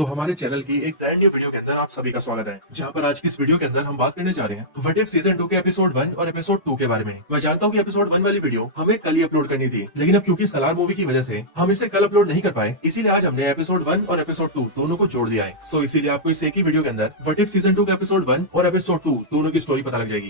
तो हमारे चैनल की एक ब्रांड न्यू वीडियो के अंदर आप सभी का स्वागत है, जहां पर आज की इस वीडियो के अंदर हम बात करने जा रहे हैं व्हाट इफ सीजन 2 के एपिसोड 1 और एपिसोड 2 के बारे में। मैं जानता हूं कि एपिसोड 1 वाली वीडियो हमें कल ही अपलोड करनी थी, लेकिन अब क्योंकि सलार मूवी की वजह से हम इसे कल अपलोड नहीं कर पाए, इसीलिए आज हमने एपिसोड 1 और एपिसोड 2 दोनों को जोड़ दिया है। सो इसीलिए आपको इस एक ही वीडियो के अंदर व्हाट इफ सीजन 2 के एपिसोड 1 और एपिसोड 2 दोनों की स्टोरी पता लग जाएगी।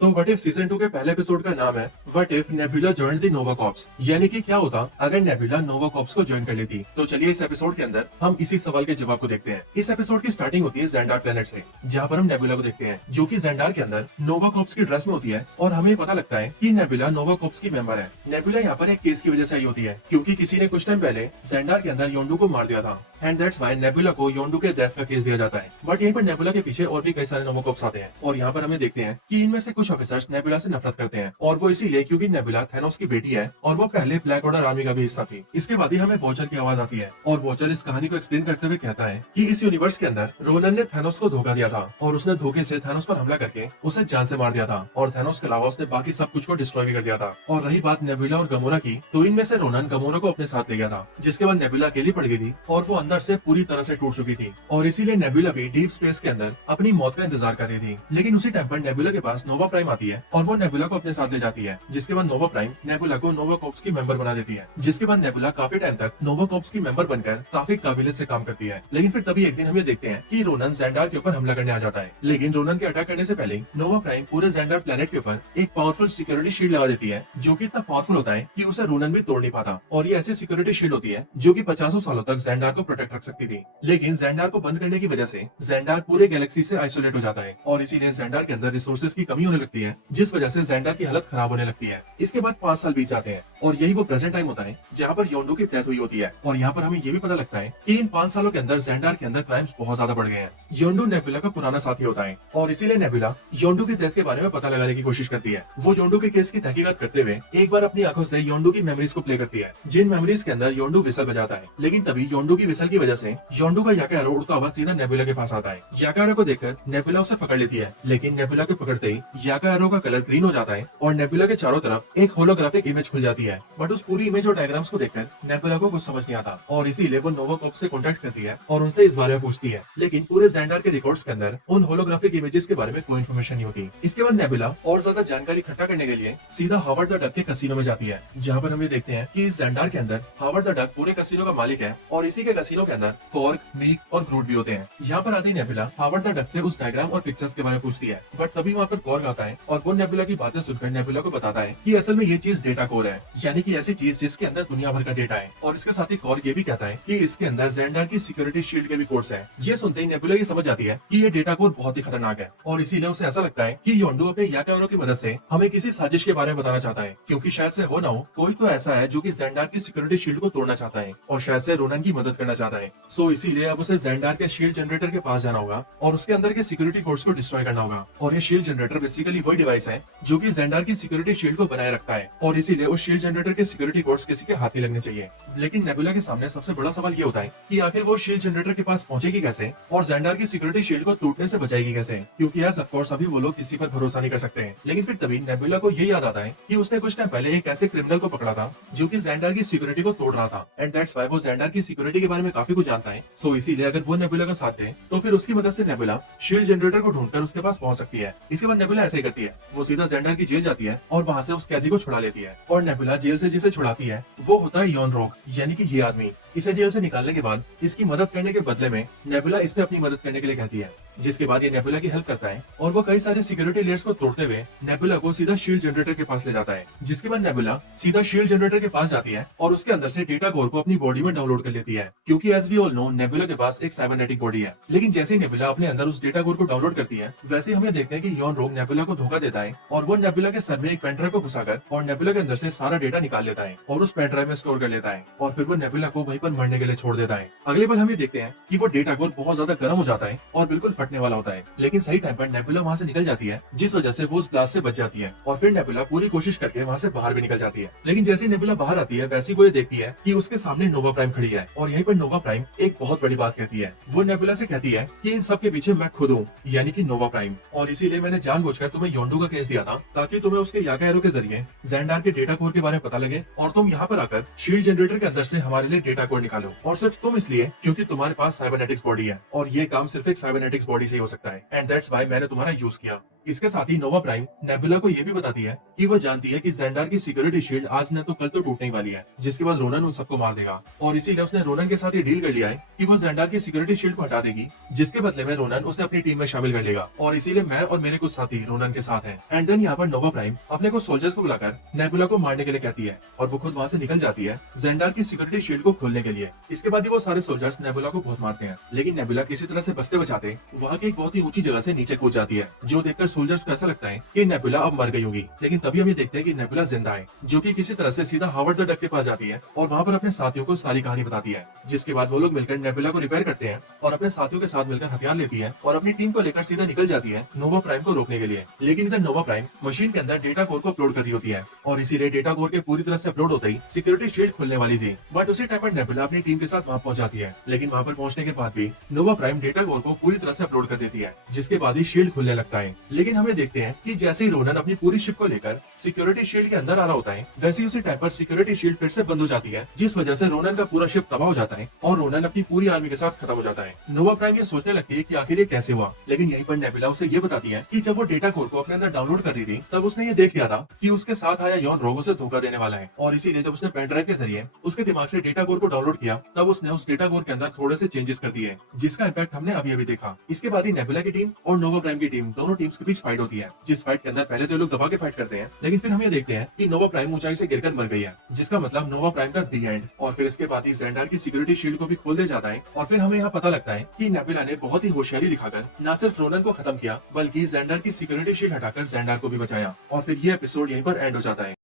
तो व्हाट इफ सीजन 2 के पहले एपिसोड का नाम है what if nebula joined the Nova corps, यानी कि क्या होता अगर नेबुला नोवा कॉर्प्स को ज्वाइन कर लेती। तो चलिए इस एपिसोड के अंदर हम इसी सवाल के जवाब को देखते हैं। इस एपिसोड की स्टार्टिंग होती है ज़ेंडार प्लेनेट से, जहाँ पर हम नेबुला को देखते हैं जो कि ज़ेंडार के अंदर नोवा कॉर्प्स की ड्रेस में होती है, और हमें पता लगता है कि नेबुला नोवा कॉर्प्स की मेंबर है। नेबुला यहाँ पर एक केस की वजह से आई होती है, क्योंकि किसी ने कुछ टाइम पहले ज़ेंडार के अंदर योंडू को मार दिया था, एंड दैट्स व्हाई नेबुला को योंडू के डेथ का केस दिया जाता है। बट यहीं पर नेबुला के पीछे और भी कई सारे नोवा कॉर्प्स आते हैं, और यहाँ पर हमें देखते हैं कि इनमें से कुछ ऑफिसर्स नेबुला से नफरत करते हैं, और वो इसीलिए क्योंकि नेबुला थैनोस की बेटी है और वो पहले ब्लैक ऑर्डर आर्मी का भी हिस्सा थी। इसके बाद ही हमें वॉचर की आवाज आती है, और वॉचर इस कहानी को एक्सप्लेन करते हुए कहता है कि इस यूनिवर्स के अंदर रोनन ने थैनोस को धोखा दिया था, और उसने धोखे से थैनोस पर हमला करके उसे जान से मार दिया था, और थैनोस के अलावा उसने बाकी सब कुछ को डिस्ट्रॉय भी कर दिया था। और रही बात नेबुला और गमोरा की, तो इनमें से रोनन गमोरा को अपने साथ ले गया था, जिसके बाद नेबुला अकेली पड़ गई थी और वो अंदर से पूरी तरह से टूट चुकी थी, और इसीलिए नेबुला भी डीप स्पेस के अंदर अपनी मौत का इंतजार कर रही थी। लेकिन उसी टाइम पर नेबुला के पास नोवा प्राइम आती है, और वो नेबुला को अपने साथ ले जाती है, जिसके बाद नोवा प्राइम नेबुला को नोवा कॉर्प्स की मेंबर बना देती है। जिसके बाद नेबुला काफी टाइम तक नोवा कॉर्प्स की मेंबर बनकर काफी काबिलियत से काम करती है। लेकिन फिर तभी एक दिन हमें देखते हैं कि रोनन ज़ेंडार के ऊपर हमला करने आ जाता है, लेकिन रोनन के अटैक करने से पहले नोवा प्राइम पूरे ज़ेंडार प्लेनेट के ऊपर एक पावरफुल सिक्योरिटी शील्ड लगा देती है, जो कि इतना पावरफुल होता है कि उसे रोनन भी तोड़ नहीं पाता। और ये ऐसी सिक्योरिटी शील्ड होती है जो कि 50 सालों तक ज़ेंडार को प्रोटेक्ट रख सकती थी। लेकिन ज़ेंडार को बंद करने की वजह से ज़ेंडार पूरे गैलेक्सी से आइसोलेट हो जाता है, और इसीलिए ज़ेंडार के अंदर रिसोर्सेज की कमी होने लगती है, जिस वजह से ज़ेंडार की हालत खराब होने लगती है। इसके बाद 5 साल बीत जाते हैं, और यही वो प्रेजेंट टाइम होता है जहाँ पर योंडू की डेथ हुई होती है। और यहाँ पर हमें ये भी पता लगता है कि इन 5 सालों के अंदर ज़ेंडार के अंदर क्राइम्स बहुत ज्यादा बढ़ गए हैं। योंडू नेबुला का पुराना साथी होता है, और इसीलिए नेबुला योंडू की डेथ के बारे में पता लगाने की कोशिश करती है। वो योंडू के केस की तहकीकात करते हुए एक बार अपनी आंखों से योंडू की मेमोरीज को प्ले करती है, जिन मेमोरीज के अंदर योंडू विसल बजाता है। लेकिन तभी योंडू की विसल की वजह से योंडू का याका एरो उड़ता हुआ सीधा नेबुला के पास आता है। याका एरो को देखकर नेबुला उसे पकड़ लेती है, लेकिन नेबुला को पकड़ते ही याका एरो का कलर ग्रीन हो जाता है, और नेबुला के चारों तरफ एक होलोग्राफिक इमेज खुल जाती है। बट उस पूरी इमेज और डायग्राम्स को देखकर नेबुला को कुछ समझ नहीं आता, और इसीलिए वो नोवा कॉर्प्स से कांटेक्ट करती है और उनसे इस बारे में पूछती है। लेकिन पूरे ज़ेंडार के रिकॉर्ड्स के अंदर उन होलोग्राफिक इमेजेस के बारे में कोई इन्फॉर्मेशन नहीं होती। इसके बाद नेबुला और ज्यादा जानकारी इकट्ठा करने के लिए सीधा हावर्ड द डक के कसिनो में जाती है, जहाँ पर हम ये देखते हैं कि ज़ेंडार के अंदर हावर्ड द डक पूरे कसिनो का मालिक है, और इसी के कसिनो के अंदर कॉर्ग, मीक और ग्रूट भी होते हैं। यहाँ पर आती नेबुला हावर्ड द डक से उस डायग्राम और पिक्चर्स के बारे में पूछती है, बट तभी वहाँ पर कॉर्ग आता है, और वो नेबुला की बातें सुनकर नेबुला को बताता है कि असल में ये चीज डेटा कोर है, यानी कि ऐसी चीज जिसके अंदर दुनिया भर का डेटा है। और इसके साथ ही कॉर्ग ये भी कहता है कि इसके अंदर ज़ेंडार की सिक्योरिटी शील्ड के भी कोड्स हैं। ये सुनते ही नेबुला ये समझ जाती है कि ये डेटा कोर बहुत ही खतरनाक है, और इसीलिए उसे ऐसा लगता है कि योंडू अपने याका एरो की मदद से हमें किसी साजिश के बारे में बताना चाहता है, क्योंकि शायद से हो ना हो कोई तो ऐसा है जो कि ज़ेंडार की सिक्योरिटी शील्ड को तोड़ना चाहता है, और शायद से रोनन की मदद करना चाहता है। सो इसीलिए अब उसे ज़ेंडार के शील्ड जनरेटर के पास जाना होगा, और उसके अंदर के सिक्योरिटी कोड्स को डिस्ट्रॉय करना होगा। और ये शील्ड जनरेटर बेसिकली वही डिवाइस है जो कि ज़ेंडार की सिक्योरिटी शील्ड को बनाए रखता है, और इसीलिए उस शील्ड जनरेटर के सिक्योरिटी कोड्स किसी के हाथ ही लगने चाहिए। लेकिन नेबुला के सामने सबसे बड़ा सवाल ये होता है कि आखिर वो शील्ड जनरेटर के पास पहुंचेगी कैसे, और ज़ेंडार की सिक्योरिटी शील्ड को टूटने से बचाएगी कैसे, क्योंकि एज ऑफ कोर्स अभी वो लोग किसी पर भरोसा नहीं कर सकते हैं। लेकिन फिर तभी नेबुला को ये याद आता है कि उसने कुछ टाइम पहले एक ऐसे क्रिमिनल को पकड़ा था जो कि ज़ेंडार की सिक्योरिटी को तोड़ रहा था, एंड दैट्स व्हाई वो ज़ेंडार की सिक्योरिटी के बारे में काफी कुछ जानता है। सो इसीलिए अगर वो नेबुला का साथ दे तो फिर उसकी मदद से नेबुला शील्ड जनरेटर को ढूंढकर उसके पास पहुंच सकती है। इसके बाद नेबुला ऐसे ही करती है, वो सीधा ज़ेंडार की जेल जाती है और वहाँ से उस कैदी को छुड़ा लेती है। और नेबुला जेल से जिसे छुड़ाती है वो होता है योन रोग, यानी कि ये आदमी। इसे जेल से निकालने के बाद इसकी मदद करने के बदले में नेबुला इसे अपनी मदद करने के लिए कहती है, जिसके बाद ये नेबुला की हेल्प करता है, और वो कई सारे सिक्योरिटी लेयर्स को तोड़ते हुए नेबुला को सीधा शील्ड जनरेटर के पास ले जाता है। जिसके बाद नेबुला सीधा शील्ड जनरेटर के पास जाती है और उसके अंदर से डेटा कोर को अपनी बॉडी में डाउनलोड कर लेती है, क्योंकि as we all know nebula के पास एक साइबरनेटिक बॉडी है। लेकिन जैसे ही नेबुला अपने अंदर उस डेटा कोर को डाउनलोड करती है, वैसे हमें देखते हैं कि योन रोग नेबुला को धोखा देता है, और वो नेबुला के सर में एक पेन ड्राइव को घुसाकर और नेबुला के अंदर से सारा डेटा निकाल लेता है और उस पेन ड्राइव में स्टोर कर लेता है, और फिर वो नेबुला को वहीं पर मरने के लिए छोड़ देता है। अगले पल हम ये देखते हैं कि वो डेटा कोर बहुत ज्यादा गर्म हो जाता है और बिल्कुल फटने वाला होता है, लेकिन सही टाइम पर नेबुला वहाँ से निकल जाती है, जिस वजह से वो उस ब्लास्ट से बच जाती है। और फिर नेबुला पूरी कोशिश करके वहाँ से बाहर भी निकल जाती है, लेकिन जैसे ही नेबुला बाहर आती है वैसी वो ये देखती है कि उसके सामने नोवा प्राइम खड़ी है। और यहीं पर नोवा प्राइम एक बहुत बड़ी बात कहती है। वो नेबुला से कहती है कि इन सब के पीछे मैं खुद हूँ, यानी कि नोवा प्राइम, और इसीलिए मैंने जानबूझकर तुम्हें योंडू का केस दिया था ताकि तुम्हें उसके याका एरो के जरिए ज़ेंडार के डेटा कोर के बारे में पता लगे और तुम यहाँ पर आकर शील्ड जनरेटर के अंदर से हमारे लिए डेटा कोड निकालो। और सिर्फ तुम इसलिए क्योंकि तुम्हारे पास साइबरनेटिक्स बॉडी है, और ये काम सिर्फ एक साइबरनेटिक्स बॉडी से ही हो सकता है, एंड दैट्स व्हाई मैंने तुम्हारा यूज किया। इसके साथ ही नोवा प्राइम नेबुला को ये भी बताती है कि वो जानती है कि ज़ेंडार की सिक्योरिटी शील्ड आज न तो कल तो टूटने वाली है, जिसके बाद रोनन उन सबको मार देगा। और इसीलिए उसने रोनन के साथ ये डील कर लिया है कि वो ज़ेंडार की सिक्योरिटी शील्ड को हटा देगी, जिसके बदले में रोनन उसे अपनी टीम में शामिल कर लेगा। और इसीलिए मैं और मेरे कुछ साथी रोनन के साथ हैं। एंड देन यहाँ पर नोवा प्राइम अपने कुछ सोल्जर्स को बुलाकर नेबुला को मारने के लिए कहती है, और वो खुद वहाँ से निकल जाती है ज़ेंडार की सिक्योरिटी शील्ड को खोलने के लिए। इसके बाद ही वो सारे सोल्जर्स नेबुला को बहुत मारते हैं, लेकिन नेबुला किसी तरह से बचते बचाते वहाँ की एक बहुत ही ऊंची जगह से नीचे कूद जाती है, जो देखकर सोल्जर्स को ऐसा लगता है कि नेबुला अब मर गई होगी। लेकिन तभी हम ये देखते हैं कि नेबुला जिंदा है, जो कि किसी तरह से सीधा हावर्ड द डक के पास जाती है और वहाँ पर अपने साथियों को सारी कहानी बताती है। जिसके बाद वो लोग मिलकर नेबुला को रिपेयर करते हैं और अपने साथियों के साथ मिलकर हथियार लेती है और अपनी टीम को लेकर सीधा निकल जाती है नोवा प्राइम को रोकने के लिए। लेकिन इधर नोवा प्राइम मशीन के अंदर डेटा कोर को अपलोड कर रही होती है, और इसीलिए डेटा कोर के पूरी तरह से अपलोड होते ही सिक्योरिटी शील्ड खुलने वाली थी। बट उसी टाइम पर नेबुला अपनी टीम के साथ वहाँ पहुंच जाती है, लेकिन वहाँ पर पहुंचने के बाद भी नोवा प्राइम डेटा कोर को पूरी तरह से अपलोड कर देती है, जिसके बाद ही शील्ड खुलने लगता है। लेकिन हमें देखते हैं कि जैसे ही रोनन अपनी पूरी शिप को लेकर सिक्योरिटी शील्ड के अंदर आ रहा होता है, वैसे ही उसी टाइम पर सिक्योरिटी शील्ड फिर से बंद हो जाती है, जिस वजह से रोनन का पूरा शिप तबाह हो जाता है और रोनन अपनी पूरी आर्मी के साथ खत्म हो जाता है। नोवा प्राइम ये सोचने लगती है कि आखिर ये कैसे हुआ, लेकिन यहीं पर नेबुला उसे ये बताती है कि जब वो डेटा कोर को अपने अंदर डाउनलोड कर रही थी तब उसने ये देख लिया था कि उसके साथ आया यौन रोग उसे धोखा देने वाला है, और इसीलिए जब उसने पेन ड्राइव के जरिए उसके दिमाग से डेटा कोर को डाउनलोड किया तब उसने उस डेटा कोर के अंदर थोड़े से चेंजेस कर दिए, जिसका इम्पैक्ट हमने अभी अभी देखा। इसके बाद ही नेबुला की टीम और नोवा प्राइम की टीम दोनों टीम्स के बीच फाइट होती है, जिस फाइट के अंदर पहले तो लोग दबा के फाइट करते हैं, लेकिन फिर हम ये देखते हैं कि नोवा प्राइम ऊंचाई से गिरकर मर गई है, जिसका मतलब नोवा प्राइम का दी एंड। और फिर इसके बाद ही ज़ेंडार की सिक्योरिटी शील्ड को भी खोल दिया जाता है, और फिर हमें यहाँ पता लगता है कि नेबुला ने बहुत ही होशियारी दिखाकर न सिर्फ रोनन को खत्म किया बल्कि ज़ेंडार की सिक्योरिटी शील्ड हटाकर ज़ेंडार को भी बचाया। और फिर ये एपिसोड यहीं पर एंड हो जाता है।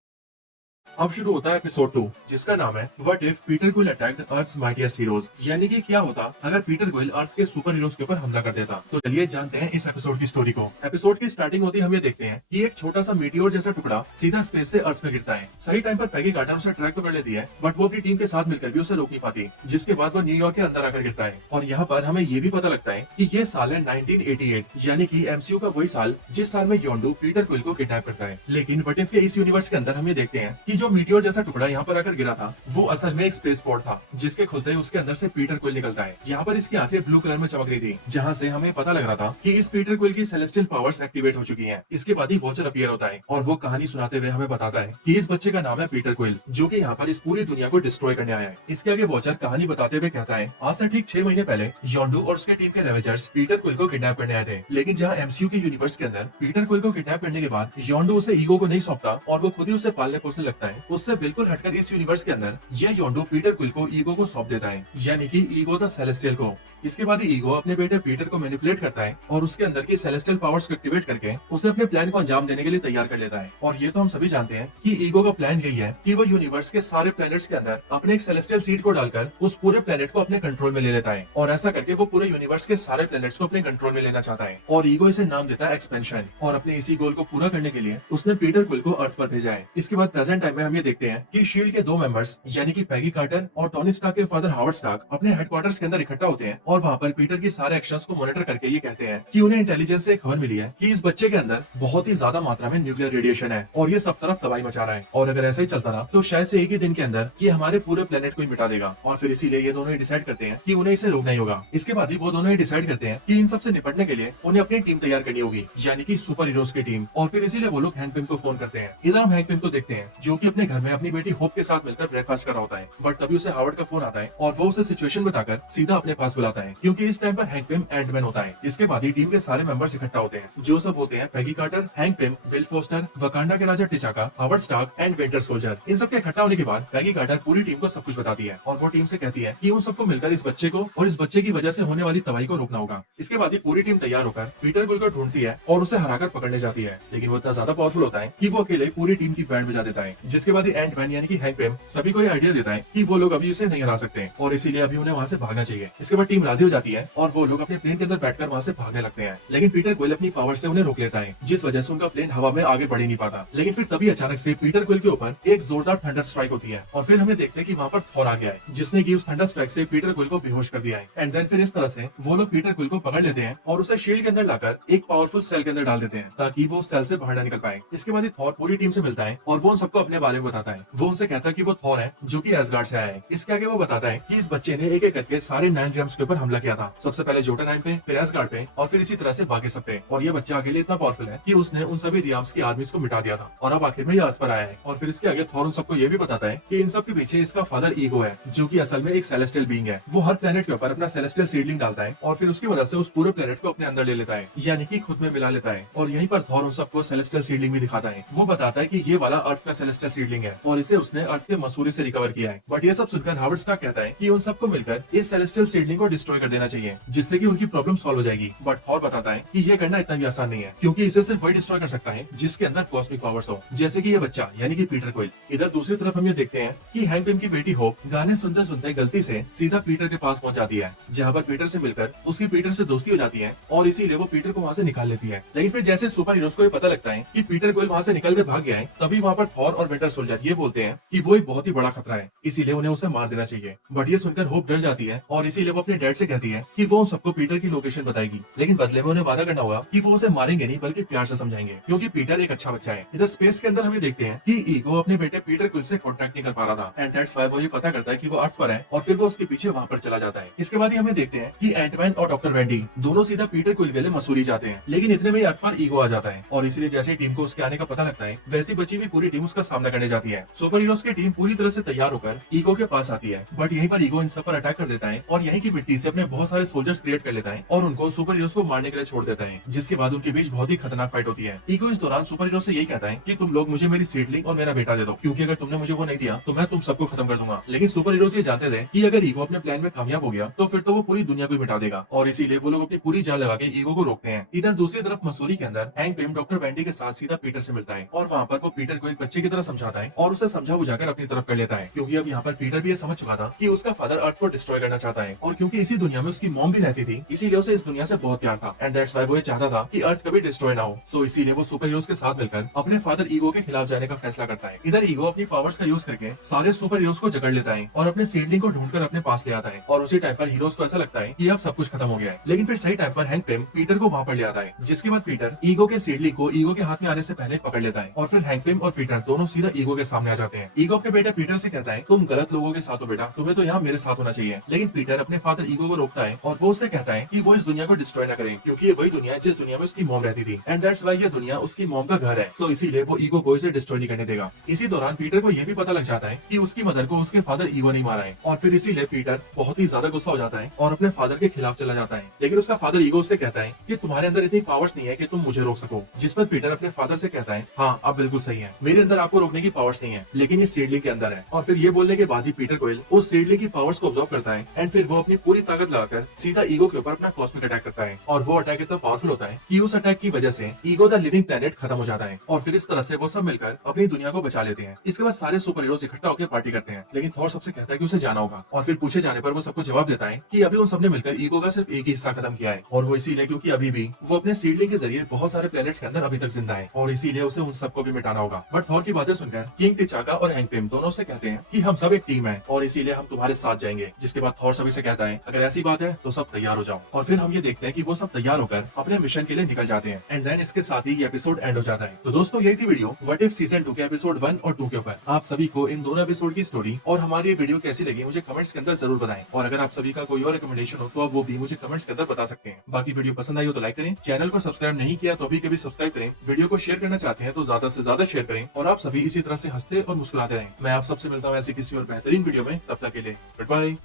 अब शुरू होता है एपिसोड 2, जिसका नाम है what if Peter Quill attacked earth's mightiest heroes, यानी कि क्या होता अगर पीटर क्विल अर्थ के सुपर हीरोज के ऊपर हमला कर देता। तो चलिए जानते हैं इस एपिसोड की स्टोरी को। एपिसोड की स्टार्टिंग होती हम ये देखते हैं कि एक छोटा सा मीटियोर जैसा टुकड़ा सीधा स्पेस से अर्थ में गिरता है। सही टाइम पर पैगी कार्टर उसे ट्रैक तो कर लेती है, बट वो अपनी टीम के साथ मिलकर भी उसे रोक नहीं पाती, जिसके बाद वो न्यूयॉर्क के अंदर आकर गिरता है। और यहाँ पर हमें ये भी पता लगता है कि ये साल है 1988, यानी कि एमसीयू का वही साल जिस साल में योंडू पीटर क्विल को किडनैप करता है। लेकिन व्हाट इफ के इस यूनिवर्स के अंदर हम ये देखते हैं कि जो मीटियोर जैसा टुकड़ा यहाँ पर आकर गिरा था वो असल में एक स्पेस पोर्ट था, जिसके खुलते ही उसके अंदर से पीटर क्विल निकलता है। यहाँ पर इसकी आंखें ब्लू कलर में चमक रही थी, जहाँ से हमें पता लग रहा था कि इस पीटर क्विल की सेलेस्टियल पावर्स एक्टिवेट हो चुकी हैं। इसके बाद ही वॉचर अपीयर होता है और वो कहानी सुनाते हुए हमें बताता है कि इस बच्चे का नाम है पीटर क्विल, जो कि यहाँ पर इस पूरी दुनिया को डिस्ट्रॉय करने आया है। इसके आगे वॉचर कहानी बताते हुए कहता है आज से ठीक 6 महीने पहले योंडू और उसके टीम के रेवेजर्स पीटर क्विल को किडनैप करने आए थे, लेकिन जहाँ एमसीयू के यूनिवर्स के अंदर पीटर क्विल को किडनैप करने के बाद योंडू उसे ईगो को नहीं सौंपता और वो खुद ही उसे पालने पोसने लगता है। उससे बिल्कुल हटकर इस यूनिवर्स के अंदर ये योंडू पीटर क्विल को ईगो को सौंप देता है, यानी कि ईगो द सेलेस्टियल को। इसके बाद ही ईगो अपने बेटे पीटर को मैनिपुलेट करता है और उसके अंदर की सेलेस्टियल पावर्स को एक्टिवेट करके उसे अपने प्लान को अंजाम देने के लिए तैयार कर लेता है। और ये तो हम सभी जानते हैं कि ईगो का प्लान यही है कि वो यूनिवर्स के सारे प्लैनेट्स के अंदर अपने एक सेलेस्टियल सीड को डालकर उस पूरे प्लैनेट को अपने कंट्रोल में ले लेता है, और ऐसा करके वो पूरे यूनिवर्स के सारे प्लैनेट्स को अपने कंट्रोल में लेना चाहता है। और ईगो इसे नाम देता है एक्सपेंशन, और अपने इसी गोल को पूरा करने के लिए उसने पीटर क्विल को अर्थ पर भेजा है। इसके बाद प्रेजेंट टाइम में हम ये देखते हैं कि शील्ड के 2 मेंबर्स यानी कि पैगी कार्टर और टोनी स्टार्क के फादर हावर्ड स्टार्क अपने हेडक्वार्टर्स के अंदर इकट्ठा होते हैं, और वहाँ पर पीटर की सारे एक्शंस को मॉनिटर करके ये कहते हैं कि उन्हें इंटेलिजेंस से एक खबर मिली है कि इस बच्चे के अंदर बहुत ही ज्यादा मात्रा में न्यूक्लियर रेडिएशन है और ये सब तरफ तबाही मचा रहा है, और अगर ऐसा ही चलता रहा तो शायद से एक ही दिन के अंदर ये हमारे पूरे प्लेनेट को ही मिटा देगा। और फिर इसीलिए ये दोनों डिसाइड करते हैं कि उन्हें इसे रोकना ही होगा। इसके बाद ही वो दोनों डिसाइड करते हैं कि इन सब से निपटने के लिए उन्हें अपनी टीम तैयार करनी होगी, यानी कि सुपर हीरोज की टीम। और फिर इसीलिए वो लोग हैंक पिम को फोन करते हैं। इधर हम हैंक पिम को देखते हैं जो कि अपने घर में अपनी बेटी होप के साथ मिलकर ब्रेकफास्ट कर रहा होता है, बट तभी उसे हावर्ड का फोन आता है और वो उसे सिचुएशन बताकर सीधा अपने पास बुलाता है, क्योंकि इस टाइम पर हैंक पिम एंटमैन होता है। इसके बाद ही टीम के सारे मेंबर्स इकट्ठा होते हैं, जो सब होते हैं Peggy Carter, Hank Pym, Bill Foster, Wakanda के राजा T'Chaka, Howard Stark and Winter Soldier. इन सब के इकट्ठा होने के बाद पैगी कार्टर पूरी टीम को सब कुछ बताती है, और वो टीम से कहती है कि उन सबको मिलकर इस बच्चे को और इस बच्चे की वजह से होने वाली तबाही को रोकना होगा। इसके बाद ही पूरी टीम तैयार होकर पीटर क्विल को ढूंढती है और उसे हराकर पकड़ने जाती है, लेकिन वो इतना ज्यादा पावरफुल होता है कि वो अकेले पूरी टीम की बैंड बजा देता है, जिसके बाद एंटमैन यानी कि हैंक पिम सभी को ये आइडिया देता है कि वो लोग अभी उसे नहीं हरा सकते और इसीलिए अभी उन्हें वहाँ से भागना चाहिए। इसके बाद टीम राजी हो जाती है और वो लोग अपने प्लेन के अंदर बैठकर वहाँ से भागने लगते हैं, लेकिन पीटर क्विल अपनी पावर से उन्हें रोक लेता है, जिस वजह से उनका प्लेन हवा में आगे बढ़ ही नहीं पाता। लेकिन फिर तभी अचानक से पीटर क्विल के ऊपर एक जोरदार थंडर स्ट्राइक होती है और फिर हमें देखते हैं कि वहाँ पर थॉर आ गया है, जिसने की उस थंडर स्ट्राइक से पीटर क्विल को बेहोश कर दिया है। एंड देन फिर इस तरह से वो लोग पीटर क्विल को पकड़ लेते हैं और उसे शील्ड के अंदर लाकर एक पावरफुल सेल के अंदर डाल देते हैं ताकि वो सेल से बाहर ना निकल पाए। इसके बाद थॉर पूरी टीम से मिलता है और वो उन सबको अपने बारे में बताता है। वो उनसे कहता है कि वो थॉर है जो कि एसगार्ड से आया है। इसके आगे वो बताता है कि इस बच्चे ने एक एक करके सारे 9 रेम्स के ऊपर हमला किया था, सबसे पहले जोटनहाइम पे, फिर एसगार्ड पे और फिर इसी तरह से बाकी सब पे। और ये बच्चा अकेले इतना पावरफुल है कि उसने उन सभी रियाम्स की आर्मीज को मिटा दिया था और अब आखिर में ये अर्थ पर आया है। और फिर इसके आगे थॉर उन सबको ये भी बताता है कि इन सब के पीछे इसका फादर ईगो है, जो कि असल में एक सेलेस्टियल बीइंग है। वो हर प्लेनेट के ऊपर अपना सेलेस्टियल सीडलिंग डालता है और फिर उसकी वजह से उस पूरे प्लेनेट को अपने अंदर ले लेता है, यानी कि खुद में मिला लेता है। और यहीं पर थॉर उन सबको सेलेस्टियल सीडलिंग भी दिखाता है। वो बताता है कि ये वाला अर्थ का सेलेस्टियल सीडलिंग है और इसे उसने अर्थ के मसूरी से रिकवर किया है। बट ये सब सुनकर हावर्ड स्टार्क कहता है कि उन सबको मिलकर इस सेलेस्टियल सीडलिंग को डिस्ट्रॉय कर देना चाहिए, जिससे कि उनकी प्रॉब्लम सॉल्व हो जाएगी। बट थॉर बताता है कि ये करना इतना भी आसान नहीं है, क्योंकि इसे सिर्फ वही डिस्ट्रॉय कर सकता है जिसके अंदर कॉस्मिक पावर्स हो, जैसे कि ये बच्चा यानी कि पीटर क्विल। इधर दूसरी तरफ हम ये देखते हैं कि हैंक पिम की बेटी होप गाने सुनते सुनते गलती से सीधा पीटर के पास पहुंच जाती है, जहाँ पर पीटर से मिलकर उसकी पीटर से दोस्ती हो जाती है और इसीलिए वो पीटर को वहाँ से निकाल लेती है। लेकिन फिर जैसे सुपर हीरोज को ये पता लगता है कि पीटर क्विल वहाँ से निकल कर भाग गया है, तभी वहाँ पर थॉर और विंटर सोल्जर ये बोलते हैं कि वो एक बहुत ही बड़ा खतरा है, इसीलिए उन्हें उसे मार देना चाहिए। बट ये सुनकर होप डर जाती है और इसीलिए वो अपने डैड से कहती है कि वो उन सबको पीटर की लोकेशन बताएगी, लेकिन बदले में उन्हें वादा करना होगा कि वो उसे मारेंगे नहीं बल्कि प्यार से समझाएंगे, क्योंकि पीटर एक अच्छा बच्चा है। इधर स्पेस के अंदर हमें देखते हैं कि ईगो अपने बेटे पीटर क्विल से कॉन्टेक्ट नहीं कर पा रहा था एंड दैट्स व्हाई वो ये पता करता है कि वो अर्थ पर है और फिर वो उसके पीछे वहाँ पर चला जाता है। इसके बाद ही हमें देखते हैं कि एंटमैन और डॉक्टर वेंडी दोनों सीधा पीटर क्विल के लिए मसूरी जाते हैं, लेकिन इतने में अर्थ पर ईगो आ जाता है और इसलिए जैसे टीम को उसके आने का पता लगता है, वैसी बची हुई पूरी टीम उसका सामना करने जाती है। सुपर हीरोज की टीम पूरी तरह से तैयार होकर ईगो के पास आती है, बट यहीं पर ईगो इन सब पर अटैक कर देता है और यहीं की मिट्टी से अपने बहुत सारे सोल्जर्स क्रिएट कर लेता है और उनको सुपर हीरोज को मारने के लिए छोड़ देता है, जिसके बाद उनके बीच बहुत ही खतरनाक फाइट होती है। ईगो इस दौरान सुपर हीरो से यही कहता है कि तुम लोग मुझे मेरी सीडलिंग और मेरा बेटा दे दो, क्योंकि अगर तुमने मुझे वो नहीं दिया तो मैं तुम सबको खत्म कर दूंगा। लेकिन सुपर हीरोज ये जानते थे कि अगर ईगो अपने प्लान में कामयाब हो गया तो फिर तो वो पूरी दुनिया को मिटा देगा और इसीलिए वो लोग अपनी पूरी जान लगा के ईगो को रोकते हैं। इधर दूसरी तरफ मसूरी के अंदर हैंक पिम डॉक्टर वेंडी के साथ सीधा पीटर से मिलता है और वहाँ पर वो पीटर को एक बच्चे की तरह समझाता है और उसे समझा बुझाकर अपनी तरफ कर लेता है, क्योंकि अब यहाँ पर पीटर भी ये समझ चुका था कि उसका फादर अर्थ को डिस्ट्रॉय करना चाहता है और क्योंकि इसी दुनिया में उसकी मॉम भी रहती थी, इसीलिए उसे इस दुनिया से बहुत प्यार था एंड दैट्स व्हाई वो ये चाहता था कि अर्थ कभी डिस्ट्रॉय ना हो। सो इसीलिए वो सुपर हीरोज के साथ मिलकर अपने फादर ईगो के खिलाफ जाने का फैसला करता है। इधर ईगो अपनी पावर्स का यूज करके सारे सुपर हीरोज को जकड़ लेता है और अपने सीडलिंग को ढूंढकर अपने पास ले आता है और उसी टाइम पर हीरोज को ऐसा लगता है कि अब सब कुछ खत्म हो गया है। लेकिन फिर सही टाइम पर हैंक पिम पीटर को वहाँ पर ले आता है, जिसके बाद पीटर ईगो के सीडलिंग को ईगो के हाथ में आने से पहले पकड़ लेता है और फिर हैंक पिम और पीटर दोनों सीधा ईगो के सामने आ जाते हैं। ईगो अपने बेटे पीटर से कहता है तुम गलत लोगों के साथ हो बेटा, तुम्हें तो यहाँ मेरे साथ होना चाहिए। लेकिन पीटर अपने फादर ईगो को रोकता है और वो उससे कहता है कि वो इस दुनिया को डिस्ट्रॉय न करे, क्योंकि ये वही दुनिया है जिस दुनिया में उसकी मॉम रहती थी एंड दैट्स व्हाई ये दुनिया उसकी मॉम का घर है, तो इसीलिए वो ईगो को इसे डिस्ट्रॉय नहीं करने देगा। इसी दौरान पीटर को यह भी पता लग जाता है कि उसकी मदर को उसके फादर ईगो नहीं मारा है और फिर इसीलिए पीटर बहुत ही ज्यादा गुस्सा हो जाता है और अपने फादर के खिलाफ चला जाता है। लेकिन उसका फादर ईगो उससे कहता है कि तुम्हारे अंदर इतनी पावर्स नहीं है कि तुम मुझे रोक सको, जिस पर पीटर अपने फादर से कहता है हाँ आप बिल्कुल सही है, मेरे अंदर आपको रोकने की पावर्स नहीं है, लेकिन ये सीडलिंग के अंदर है। और फिर ये बोलने के बाद ही पीटर क्विल उस सीडलिंग की पावर्स को ऑब्जर्व करता है एंड फिर वो अपनी पूरी ताकत लगाकर सीधा ईगो के ऊपर अपना कॉस्मिक अटैक करता है और वो अटैक इतना पावरफुल होता है कि उस अटैक की वजह से ईगो द लिविंग प्लेनेट खत्म हो जाता है और फिर इस तरह से वो सब मिलकर अपनी दुनिया को बचा लेते हैं। इसके बाद सारे सुपर हीरोज इकट्ठा होकर पार्टी करते हैं, लेकिन थॉर सबसे कहता है कि उसे जाना होगा और फिर पूछे जाने पर वो सबको जवाब देता है कि अभी उन सबने मिलकर ईगो का सिर्फ एक ही हिस्सा खत्म किया है और वो इसीलिए क्योंकि अभी भी वो अपने सीडलिंग के जरिए बहुत सारे प्लेनेट्स के अंदर अभी तक जिंदा है और इसीलिए उसे उन सबको भी मिटाना होगा। बट थॉर की बातें सुनकर किंग टिचाका और हैंक पिम दोनों से कहते हैं कि हम सब एक टीम है और इसीलिए हम तुम्हारे साथ जाएंगे। जिसके बाद थॉर सभी से कहता है अगर ऐसी बात है तो सब तैयार हो जाओ और फिर हम ये देखते हैं कि वो सब तैयार होकर अपने मिशन के लिए निकल जाते हैं एंड देन इसके साथ ही ये एपिसोड एंड हो जाता है। तो दोस्तों यही थी वीडियो व्हाट इफ सीजन 2 के एपिसोड 1 और 2 के ऊपर। आप सभी को इन दोनों एपिसोड की स्टोरी और हमारी वीडियो कैसी लगी मुझे कमेंट्स के अंदर जरूर बताएं और अगर आप सभी का कोई और रिकमेंडेशन हो तो आप वो भी मुझे कमेंट्स के अंदर बता सकते हैं। बाकी वीडियो पसंद आई हो तो लाइक करें, चैनल को सब्सक्राइब नहीं किया तो अभी कभी सब्सक्राइब करें, वीडियो को शेयर करना चाहते हैं तो ज्यादा से ज्यादा शेयर करें और आप सभी इसी तरह से हंसते और मुस्कुराते रहें। मैं आप सबसे मिलता हूँ ऐसे किसी और बेहतरीन वीडियो में, तब तक के लिए गुड बाय।